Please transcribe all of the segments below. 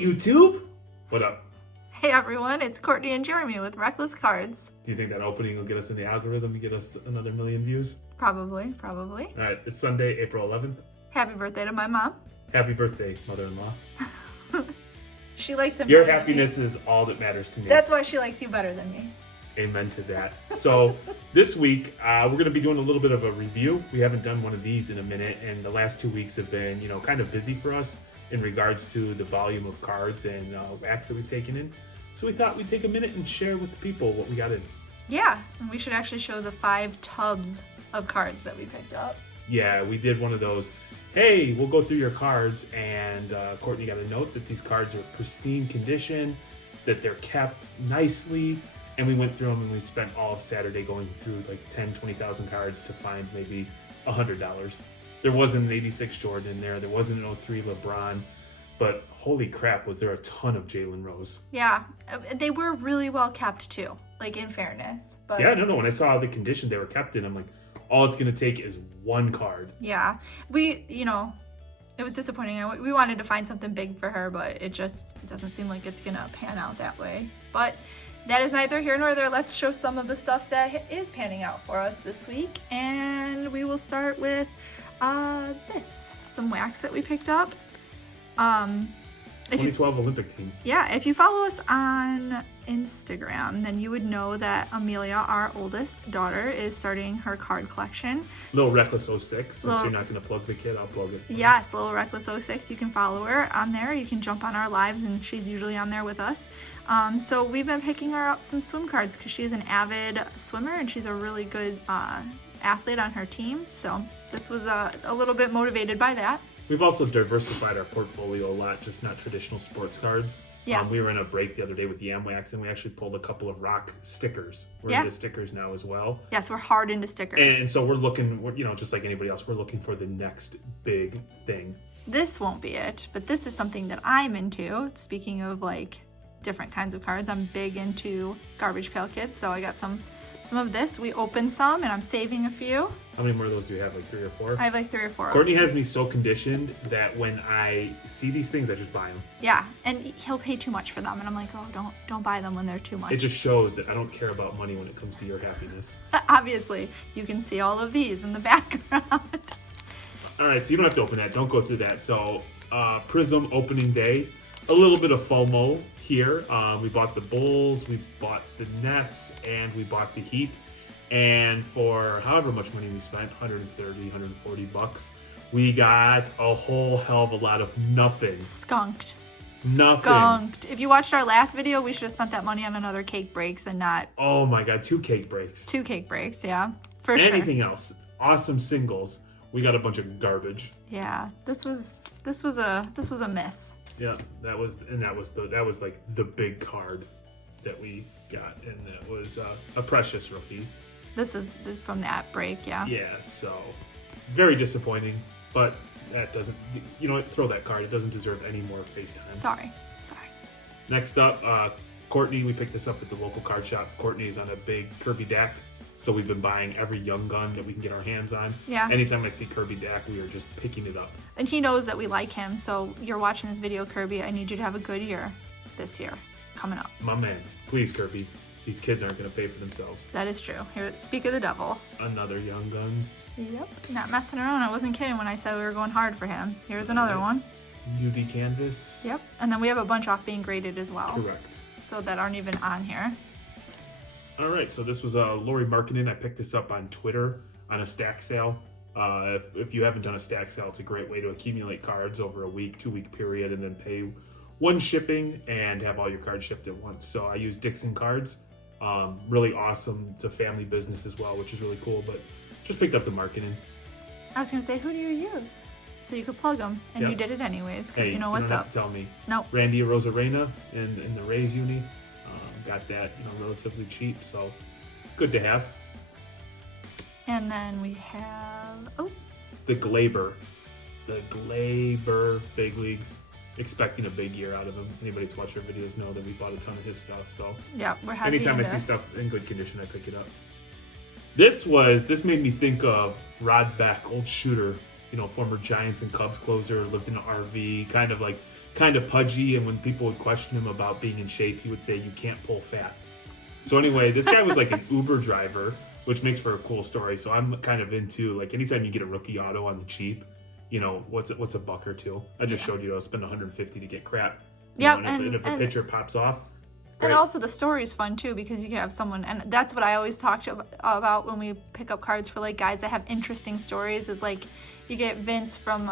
YouTube! What up? Hey everyone, it's Courtney and Jeremy with Reckless Cards. Do you think that opening will get us in the algorithm and get us another million views? Probably. Alright, it's Sunday, April 11th. Happy birthday to my mom. Happy birthday, mother-in-law. She likes him Your better than happiness me. is all that matters to me. That's why she likes you better than me. Amen to that. So this week, we're going to be doing a little bit of a review. We haven't done one of these in a minute, and the last 2 weeks have been, kind of busy for us in regards to the volume of cards and wax that we've taken in. So we thought we'd take a minute and share with the people what we got in. Yeah, and we should actually show the 5 tubs of cards that we picked up. Yeah, we did one of those, hey, we'll go through your cards, and Courtney got a note that these cards are pristine condition, that they're kept nicely, and we went through them and we spent all of Saturday going through like 10, 20,000 cards to find maybe $100. There wasn't an 86 Jordan in there, there wasn't an 03 LeBron, but holy crap, was there a ton of Jalen Rose. Yeah, they were really well kept too, like in fairness. But yeah, no, when I saw the condition they were kept in, I'm like, all it's going to take is one card. Yeah, it was disappointing. We wanted to find something big for her, but it doesn't seem like it's going to pan out that way. But that is neither here nor there. Let's show some of the stuff that is panning out for us this week. And we will start with some wax that we picked up. 2012 Olympic team. Yeah, if you follow us on Instagram, then you would know that Amelia, our oldest daughter, is starting her card collection. Little Reckless 06. Since you're not going to plug the kid, I'll plug it. Yes, Little Reckless 06. You can follow her on there. You can jump on our lives, and she's usually on there with us. So we've been picking her up some swim cards because she's an avid swimmer, and she's a really good athlete on her team. So this was a little bit motivated by that. We've also diversified our portfolio a lot, just not traditional sports cards. Yeah. We were in a break the other day with the Amwax, and we actually pulled a couple of rock stickers. We're into stickers now as well. Yes, we're hard into stickers. And so we're looking, just like anybody else, we're looking for the next big thing. This won't be it, but this is something that I'm into. Speaking of like different kinds of cards, I'm big into garbage pail kids, so I got some of this. We opened some, and I'm saving a few. How many more of those do you have? Like 3 or 4? I have like 3 or 4. Courtney has me so conditioned that when I see these things, I just buy them. Yeah, and he'll pay too much for them, and I'm like, oh, don't buy them when they're too much. It just shows that I don't care about money when it comes to your happiness. Obviously, you can see all of these in the background. All right, so you don't have to open that. Don't go through that. So, Prism opening day, a little bit of FOMO here. We bought the Bulls, we bought the Nets, and we bought the Heat. And for however much money we spent, 130, 140 bucks, we got a whole hell of a lot of nothing. Skunked. If you watched our last video, we should have spent that money on another cake breaks and not... Oh my God, 2 cake breaks. 2 cake breaks, yeah. For sure. Anything else? Awesome singles. We got a bunch of garbage. Yeah, this was a miss. Yeah, that was like the big card that we got, and that was a precious rookie. This is from that break, yeah. Yeah, so very disappointing, but that doesn't, throw that card. It doesn't deserve any more FaceTime. Sorry. Next up, Courtney, we picked this up at the local card shop. Courtney's on a big Kirby Dak, so we've been buying every young gun that we can get our hands on. Yeah. Anytime I see Kirby Dak, we are just picking it up. And he knows that we like him, so you're watching this video, Kirby. I need you to have a good year this year coming up. My man, please, Kirby. These kids aren't going to pay for themselves. That is true. Here, speak of the devil. Another Young Guns. Yep. Not messing around. I wasn't kidding when I said we were going hard for him. Here's another one. UD Canvas. Yep. And then we have a bunch off being graded as well. Correct. So that aren't even on here. All right. So this was Lori Markkinen. I picked this up on Twitter on a stack sale. If you haven't done a stack sale, it's a great way to accumulate cards over a week, 2-week period, and then pay one shipping and have all your cards shipped at once. So I use Dixon Cards. Really awesome. It's a family business as well, which is really cool, but just picked up the marketing. I was going to say, who do you use? So you could plug them, and you did it anyways, because you know what's you don't up. have to tell me. Nope. Randy Rosarena in the Rays uni. Got that, relatively cheap, so good to have. And then we have, the Glaber Big Leagues. Expecting a big year out of him. Anybody that's watched our videos know that we bought a ton of his stuff. So yeah, we're happy. Anytime I see stuff in good condition, I pick it up. This made me think of Rod Beck, old shooter, former Giants and Cubs closer, lived in an RV, kind of like kind of pudgy, and when people would question him about being in shape, he would say, "You can't pull fat." So anyway, this guy was like an Uber driver, which makes for a cool story. So I'm kind of into, like, anytime you get a rookie auto on the cheap, you know, what's a buck or two? I just showed you, I'll spend 150 to get crap. Yeah, and if a pitcher pops off. Great. And also the story is fun too, because you can have someone, and that's what I always talk about when we pick up cards for like guys that have interesting stories, is like you get Vince from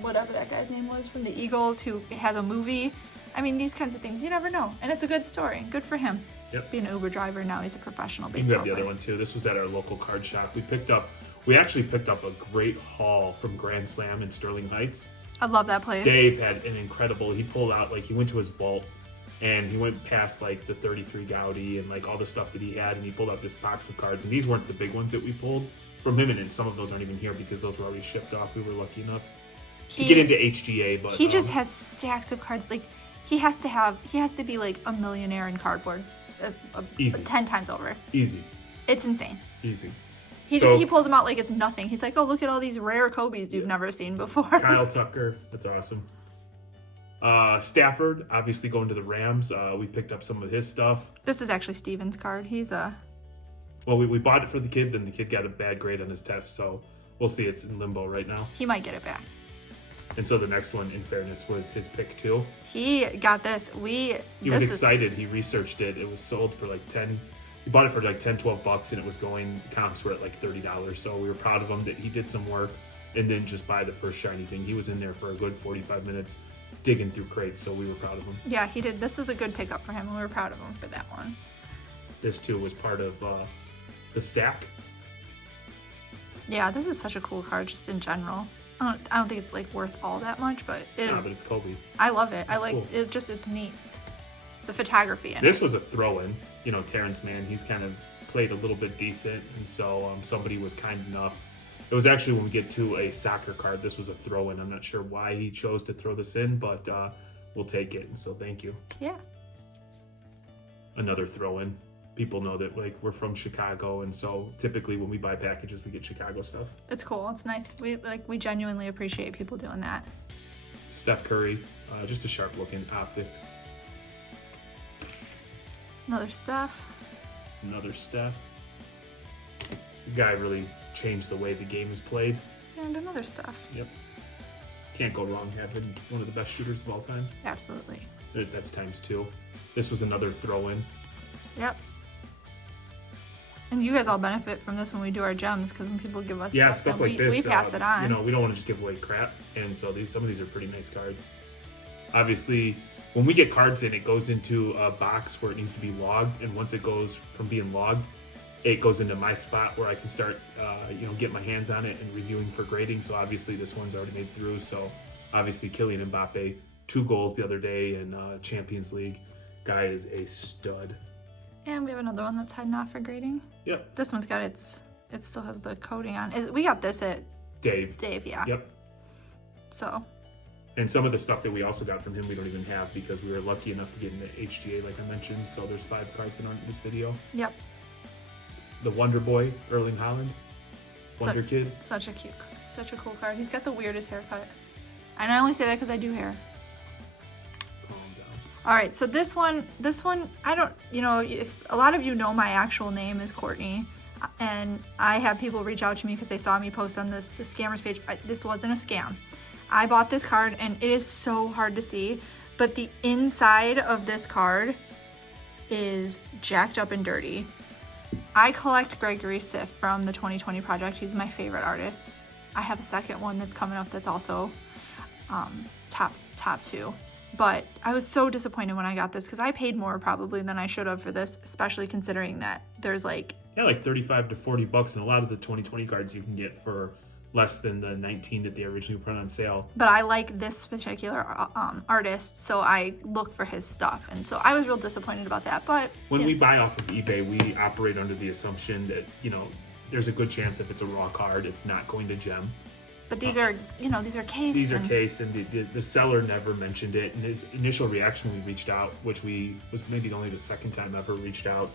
whatever that guy's name was from the Eagles, who has a movie. I mean, these kinds of things, you never know. And it's a good story. Good for him. Yep. Being an Uber driver, now he's a professional You baseball have the player. other one too. This was at our local card shop. We actually picked up a great haul from Grand Slam in Sterling Heights. I love that place. Dave had an incredible, he pulled out, like, he went to his vault and he went past like the 33 Gaudi and like all the stuff that he had, and he pulled out this box of cards, and these weren't the big ones that we pulled from him, and some of those aren't even here because those were already shipped off. We were lucky enough to get into HGA, but he just has stacks of cards. Like he has to be like a millionaire in cardboard, Easy. 10 times over. Easy. It's insane. Easy. He pulls them out like it's nothing. He's like, oh, look at all these rare Kobe's you've never seen before. Kyle Tucker, that's awesome. Stafford, obviously going to the Rams. We picked up some of his stuff. This is actually Steven's card. He's Well, we bought it for the kid, then the kid got a bad grade on his test, so we'll see. It's in limbo right now. He might get it back. And so the next one, in fairness, was his pick too. He got this. He was excited. He researched it. It was sold for like 10. He bought it for like 10, 12 bucks, and it was going, comps were at like $30. So we were proud of him that he did some work and didn't just buy the first shiny thing. He was in there for a good 45 minutes digging through crates, so we were proud of him. Yeah, he did. This was a good pickup for him, and we were proud of him for that one. This too was part of the stack. Yeah, this is such a cool card just in general. I don't think it's like worth all that much, but it is. But it's Kobe. I love it. I It's like cool. it. It's neat. The photography in This it. was a throw-in. You know, Terrence Mann, he's kind of played a little bit decent, and so somebody was kind enough. It was actually, when we get to a soccer card, this was a throw-in. I'm not sure why he chose to throw this in, but we'll take it, and so thank you. Yeah. Another throw-in. People know that, like, we're from Chicago, and so typically when we buy packages, we get Chicago stuff. It's cool. It's nice. We genuinely appreciate people doing that. Steph Curry, just a sharp-looking optic. Another Steph. Another Steph. The guy really changed the way the game is played. And another Steph. Yep. Can't go wrong having one of the best shooters of all time. Absolutely. That's times 2. This was another throw-in. Yep. And you guys all benefit from this when we do our gems, because when people give us stuff like this. we pass it on. You know, we don't want to just give away crap, and so some of these are pretty nice cards. Obviously, when we get cards in, it goes into a box where it needs to be logged, and once it goes from being logged, it goes into my spot where I can start, get my hands on it and reviewing for grading. So obviously this one's already made through. So obviously Kylian Mbappe, 2 goals the other day in Champions League. Guy is a stud. And we have another one that's heading off for grading. Yep. This one's got it still has the coating on. We got this at Dave, yeah. Yep. So. And some of the stuff that we also got from him, we don't even have because we were lucky enough to get into HGA, like I mentioned. So there's 5 cards in this video. Yep. The Wonder Boy, Erling Haaland. Wonder Kid. Such a cool card. He's got the weirdest haircut. And I only say that because I do hair. Calm down. All right, so this one, I don't, if a lot of you know my actual name is Courtney, and I have people reach out to me because they saw me post on the scammers page. This wasn't a scam. I bought this card, and it is so hard to see, but the inside of this card is jacked up and dirty. I collect Gregory Siff from the 2020 Project. He's my favorite artist. I have a second one that's coming up that's also top 2. But I was so disappointed when I got this because I paid more probably than I should have for this, especially considering that there's like 35 to 40 bucks, and a lot of the 2020 cards you can get for less than the 19 that they originally put on sale. But I like this particular artist, so I look for his stuff, and so I was real disappointed about that. But when we buy off of eBay, we operate under the assumption that there's a good chance if it's a raw card, it's not going to gem. But these are case. These are case, and the seller never mentioned it. And his initial reaction when we reached out, which was maybe only the second time ever reached out,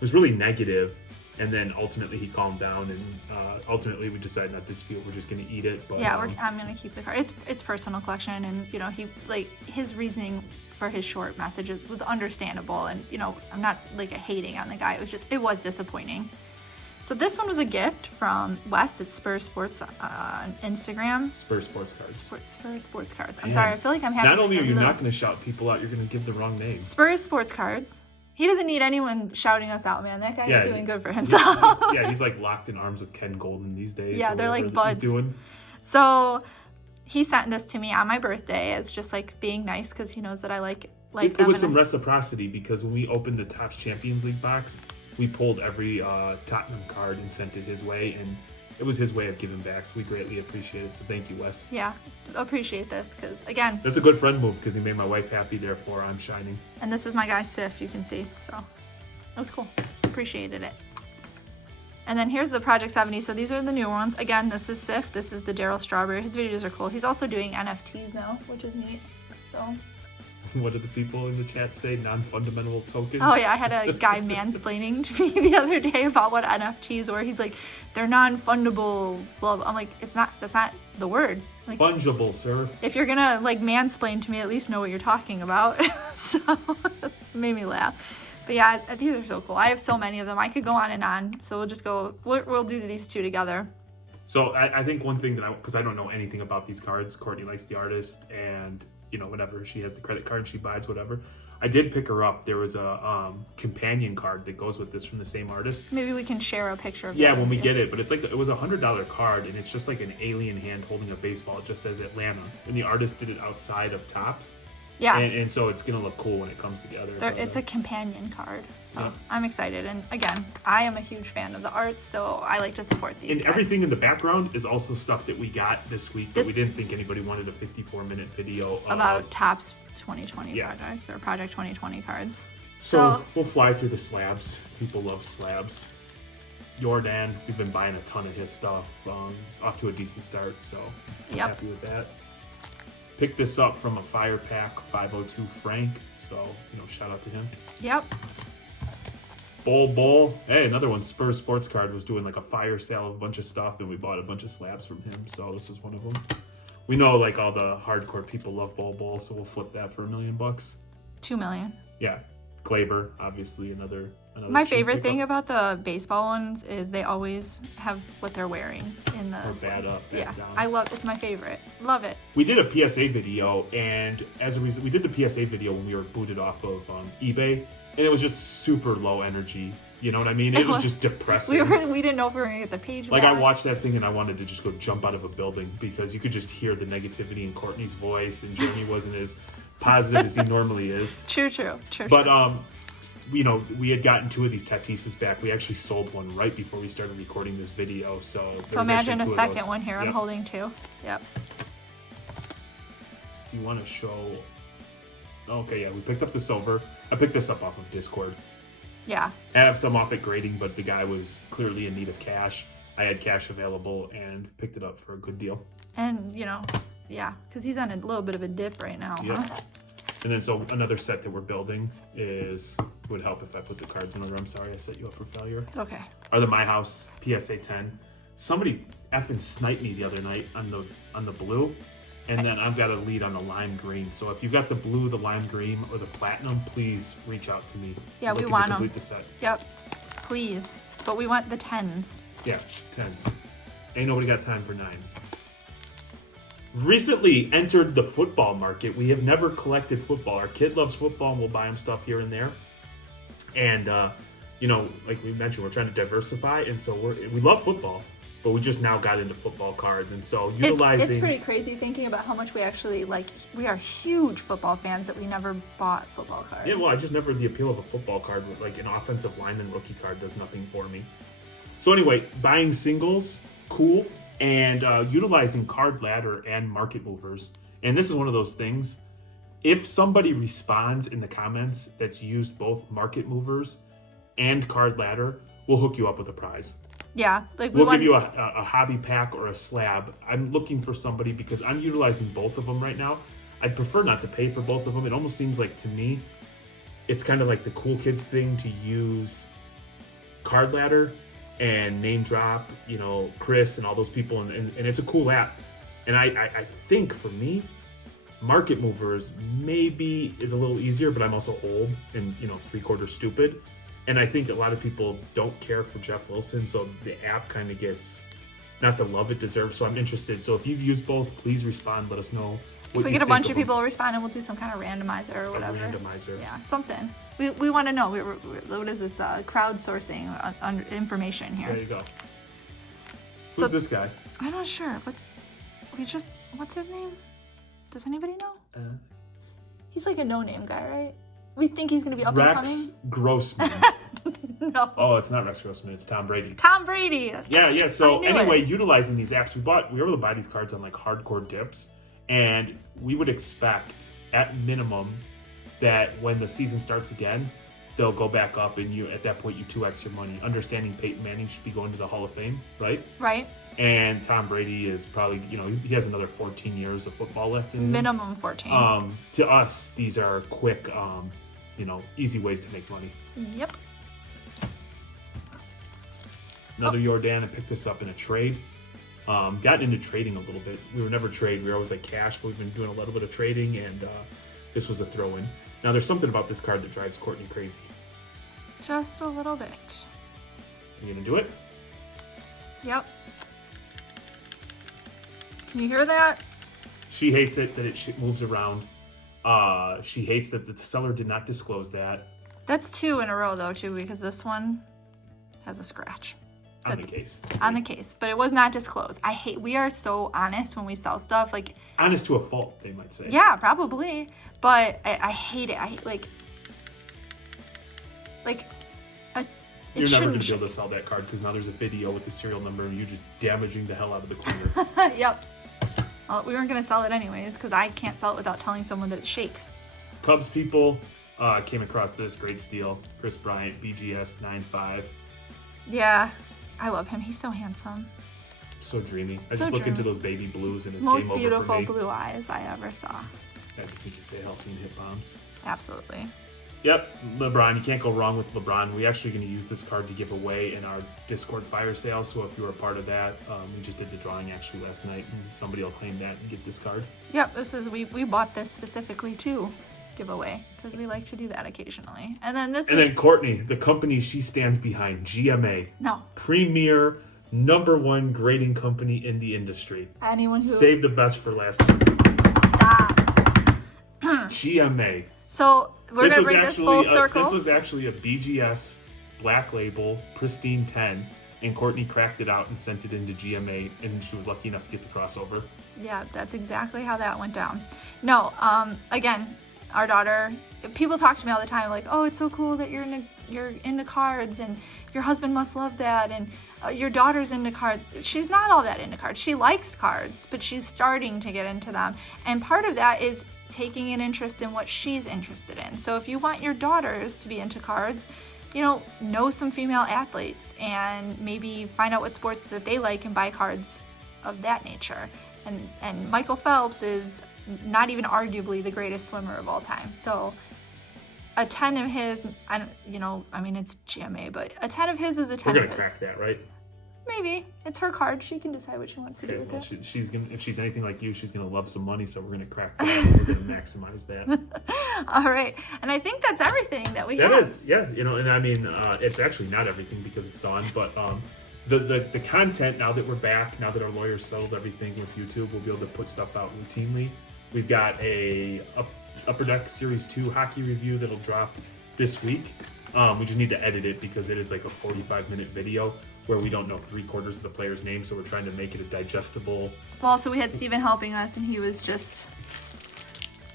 was really negative. And then ultimately he calmed down, and ultimately we decided not to dispute. We're just going to eat it. But, yeah, I'm going to keep the card. It's personal collection, and you know, he like his reasoning for his short messages was understandable, and you know, I'm not like hating on the guy. It was disappointing. So this one was a gift from Wes. It's Spurs Sports on Instagram. Spurs Sports Cards. Spurs Sports Cards. I'm sorry, I feel like I'm having. Not only are you not going to shout people out, you're going to give the wrong name. Spurs Sports Cards. He doesn't need anyone shouting us out, man. That guy is doing good for He's himself. he's like locked in arms with Ken Golden these days. Yeah, they're like buds. He's doing. So he sent this to me on my birthday as just like being nice because he knows that I like It them. was some reciprocity because when we opened the Topps Champions League box, we pulled every Tottenham card and sent it his way, and it was his way of giving back, so we greatly appreciate it. So thank you, Wes. Yeah, appreciate this because, again... That's a good friend move because he made my wife happy, therefore I'm shining. And this is my guy, Sif, you can see. So it was cool. Appreciated it. And then here's the Project 70. So these are the new ones. Again, this is Sif. This is the Daryl Strawberry. His videos are cool. He's also doing NFTs now, which is neat. So... What did the people in the chat say? Non-fundamental tokens? Oh yeah, I had a guy mansplaining to me the other day about what NFTs were. He's like, they're non-fundable. Blah, blah. I'm like, that's not the word. Like, fungible, sir. If you're gonna like mansplain to me, at least know what you're talking about. So it made me laugh. But yeah, these are so cool. I have so many of them. I could go on and on. So we'll just go. We'll do these two together. So I think one thing that because I don't know anything about these cards. Courtney likes the artist, and you know, whenever she has the credit card, she buys whatever. I did pick her up. There was a companion card that goes with this from the same artist. Maybe we can share a picture of it. Yeah, when we get it. But it's like, it was a $100 card, and it's just like an alien hand holding a baseball. It just says Atlanta. And the artist did it outside of Topps. Yeah. And so it's going to look cool when it comes together. It's a companion card. So yeah. I'm excited. And again, I am a huge fan of the art, so I like to support these guys. Everything in the background is also stuff that we got this week that we didn't think anybody wanted a 54-minute video about Topps 2020 projects or Project 2020 cards. So we'll fly through the slabs. People love slabs. Jordan, we've been buying a ton of his stuff. It's off to a decent start, so I'm happy with that. Picked this up from a Fire Pack 502 Frank, so you know, shout out to him. Yep. Bull. Hey, another one. Spurs Sports Card was doing like a fire sale of a bunch of stuff, and we bought a bunch of slabs from him. So this was one of them. We know like all the hardcore people love Bull, so we'll flip that for $1 million. $2 million. Yeah. Glaber, obviously another. My favorite thing about the baseball ones is they always have what they're wearing in the. Or bad up, bad down. I love. It's my favorite. Love it. We did a PSA video, and as a result, we did the PSA video when we were booted off of eBay, and it was just super low energy. You know what I mean? It was just depressing. We didn't know if we were gonna get the page back. I watched that thing and I wanted to just go jump out of a building because you could just hear the negativity in Courtney's voice, and Jamie wasn't as positive as he normally is. True. But you know, we had gotten 2 of these Tatises back. We actually sold one right before we started recording this video. So imagine a second one here. Yep. I'm holding 2. Yep. Do you want to show? Okay, yeah, we picked up the silver. I picked this up off of Discord. Yeah. I have some off at grading, but the guy was clearly in need of cash. I had cash available and picked it up for a good deal. And, you know, yeah, because he's on a little bit of a dip right now. Yep. Huh? And then so another set that we're building would help if I put the cards in order. I'm sorry I set you up for failure. It's okay. Are the My House PSA 10. Somebody effing sniped me the other night on the blue. And then I've got a lead on the lime green. So if you've got the blue, the lime green, or the platinum, please reach out to me. Yeah, we want them. The set. Yep, please. But we want the 10s. Yeah, 10s. Ain't nobody got time for 9s. Recently entered the football market. We have never collected football. Our kid loves football, and we'll buy him stuff here and there. And, you know, like we mentioned, we're trying to diversify. And so we love football. But we just now got into football cards, and so utilizing... It's pretty crazy thinking about how much we actually, like, we are huge football fans that we never bought football cards. Yeah, well, I just never... The appeal of a football card with, like, an offensive lineman rookie card does nothing for me. So anyway, buying singles, cool, and utilizing card ladder and market movers. And this is one of those things, if somebody responds in the comments that's used both market movers and card ladder, we'll hook you up with a prize. Yeah, like we'll give you a hobby pack or a slab. I'm looking for somebody because I'm utilizing both of them right now. I'd prefer not to pay for both of them. It almost seems like, to me, it's kind of like the cool kids thing to use card ladder and name drop, you know, Chris and all those people, and it's a cool app. And I think for me, Market Movers maybe is a little easier, but I'm also old and, you know, 3/4 stupid. And I think a lot of people don't care for Jeff Wilson, so the app kind of gets not the love it deserves. So I'm interested. So if you've used both, please respond. Let us know. If we get a bunch of people responding, we'll do some kind of randomizer or whatever. A randomizer. Yeah, something. We want to know. What is this? Crowdsourcing information here. There you go. Who's this guy? I'm not sure, but what's his name? Does anybody know? He's like a no-name guy, right? We think he's going to be up and coming. Rex Grossman. No. Oh, it's not Rex Grossman. It's Tom Brady. Tom Brady. Yeah. So anyway, utilizing these apps, we were able to buy these cards on like hardcore dips, and we would expect at minimum that when the season starts again, they'll go back up, and at that point you 2x your money. Understanding Peyton Manning should be going to the Hall of Fame, right? Right. And Tom Brady is probably, you know, he has another 14 years of football left in him. Minimum 14. To us, these are quick, you know, easy ways to make money. Yep. Another Jordan. I picked this up in a trade. Gotten into trading a little bit. We were never trade. We were always like cash, but we've been doing a little bit of trading, and this was a throw-in. Now, there's something about this card that drives Courtney crazy. Just a little bit. Are you going to do it? Yep. Can you hear that? She hates it that it moves around. She hates that the seller did not disclose that. That's 2 in a row, though, too, because this one has a scratch. On the case. On the case, but it was not disclosed. We are so honest when we sell stuff. Like, honest to a fault, they might say. Yeah, probably. But I hate it. I hate, you're never going to be able to sell that card because now there's a video with the serial number and you're just damaging the hell out of the cleaner. Yep. Well, we weren't going to sell it anyways because I can't sell it without telling someone that it shakes. Cubs people came across this great steal. Chris Bryant, BGS 9.5. Yeah, I love him. He's so handsome. So dreamy. I just look into those baby blues and it's most game over for me. beautiful blue eyes I ever saw. That needs to stay healthy and hit bombs. Absolutely. Yep, LeBron. You can't go wrong with LeBron. We're actually going to use this card to give away in our Discord fire sale. So if you were a part of that, we just did the drawing actually last night, and somebody will claim that and get this card. Yep, we bought this specifically to give away because we like to do that occasionally. And then then Courtney, the company she stands behind, GMA. No. Premier #1 grading company in the industry. Anyone who save the best for last. Stop. GMA. So we're gonna bring this full circle. This was actually a BGS black label, pristine 10, and Courtney cracked it out and sent it into GMA, and she was lucky enough to get the crossover. Yeah, that's exactly how that went down. No, again, our daughter. People talk to me all the time, like, "Oh, it's so cool that you're into cards, and your husband must love that, and your daughter's into cards." She's not all that into cards. She likes cards, but she's starting to get into them, and part of that is taking an interest in what she's interested in. So if you want your daughters to be into cards, know some female athletes and maybe find out what sports that they like and buy cards of that nature. And Michael Phelps is not even arguably the greatest swimmer of all time. So a 10 of his, it's GMA, but a 10 of his is a 10 We're of gonna his. crack that, right? Maybe. It's her card. She can decide what she wants to do with it. She's gonna, if she's anything like you, she's gonna love some money. So we're gonna crack that. And we're gonna maximize that. All right, and I think that's everything that we have. That is, yeah. And I mean, it's actually not everything because it's gone, but the content now that we're back, now that our lawyers settled everything with YouTube, we'll be able to put stuff out routinely. We've got a Upper Deck Series 2 hockey review that'll drop this week. We just need to edit it because it is like a 45-minute video where we don't know 3/4 of the player's name, so we're trying to make it a digestible. Well, so we had Steven helping us, and he was just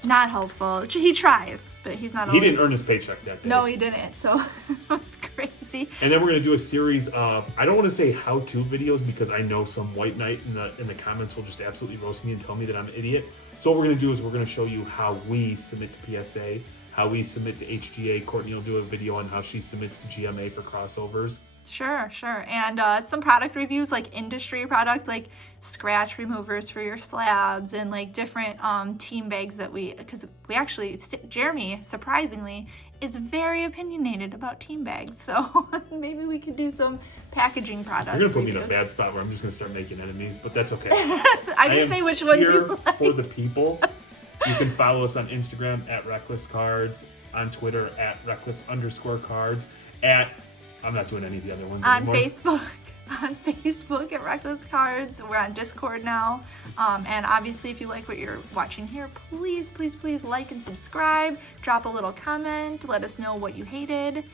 not helpful. He tries, but he's not. He didn't earn his paycheck that day. No, he didn't. So it was crazy. And then we're gonna do a series of, I don't want to say how-to videos because I know some white knight in the comments will just absolutely roast me and tell me that I'm an idiot. So what we're gonna do is we're gonna show you how we submit to PSA, how we submit to HGA. Courtney will do a video on how she submits to GMA for crossovers. Sure. And some product reviews, like industry product, like scratch removers for your slabs and like different team bags that because we actually, Jeremy, surprisingly, is very opinionated about team bags. So maybe we could do some packaging product You're going to put me reviews. in a bad spot where I'm just going to start making enemies, but that's okay. I didn't say which ones here you like. for the people. You can follow us on Instagram at Reckless Cards, on Twitter at Reckless_cards, I'm not doing any of the other ones on anymore. Facebook at Reckless Cards. We're on Discord now. And obviously, if you like what you're watching here, please like and subscribe. Drop a little comment. Let us know what you hated.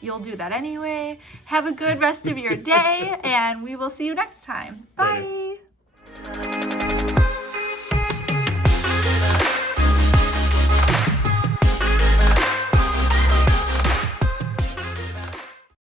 You'll do that anyway. Have a good rest of your day, and we will see you next time. Bye. Later.